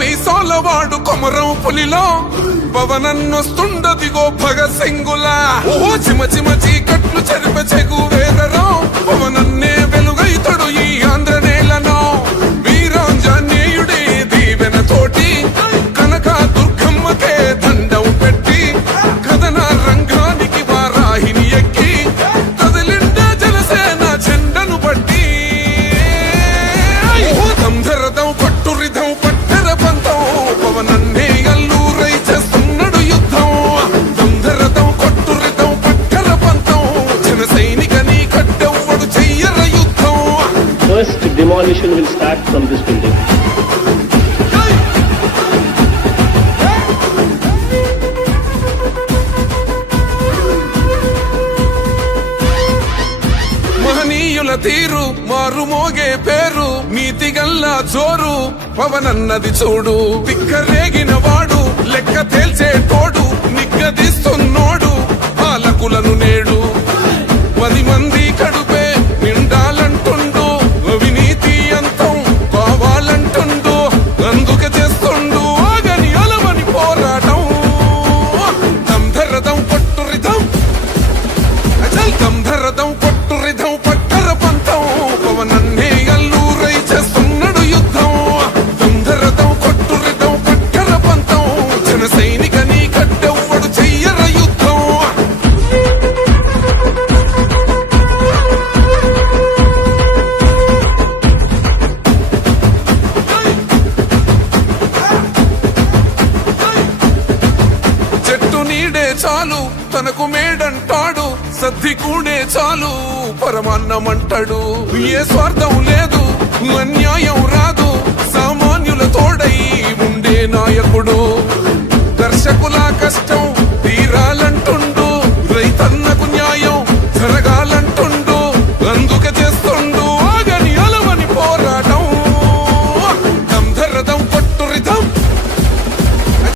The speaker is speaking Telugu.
మీసాలవాడు కొమరం పులిలో పవనన్నొస్తుండదిగో భగత్ సింగులా ఓ చిమ చిమ చీకట్లు చెరిప చెగు వేదరో పవనన్నే వెలుగైతడు ఈ ఆంధ్ర నేలను వీరాంజనేయుడి దీవెన తోటి కనక దుర్గమ్మకే దండం పెట్టి కథన రంగానికి వారాహిని ఎక్కి కదిలిండ జనసేన జెండను బట్టి దంధరదం పట్టురిధం పట్టర పంతం పవనన్నే అల్లూరై చేస్తున్నాడు యుద్ధం దంధరదం కొట్టురిధం పట్టర పంతం జన సైనికని కట్టెవ్వడు చెయ్యర యుద్ధం. First demolition will start from this building. మహనీయుల తీరు మారుమోగే పేరు నీతిగల్లా జోరు పవనన్నది చూడు తిక్కరేగిన వాడు లెక్క తేల్చేటోడు నిగ్గదీస్తున్నోడు పాలకులను నేడు 10 మంది కడుపే నిండాలంటుండు అవినీతి అంతం కావాలంటుండు అందుకే చేస్తుండు ఆగని అలమని పోరాటం దంధరదం కొట్టురిధం అచల్ దంధరదం కొట్టురిధం పట్టర పంతం పవనన్నే అల్లూరై చేస్తున్నాడు యుద్ధం దంధరదం కొట్టురిధం పట్టర పంతం జన సైనికని కట్టెవ్వడు చెయ్యర యుద్ధం. చెట్టు నీడే చాలు తనకు మేడంటాడు సద్ది కూడే చాలు పరమాన్నమంటాడు ఏ స్వార్థం లేదు అన్యాయం రాదు సామాన్యుల తోడై ఉండే నాయకుడు దర్శకుల కష్టం తీరాల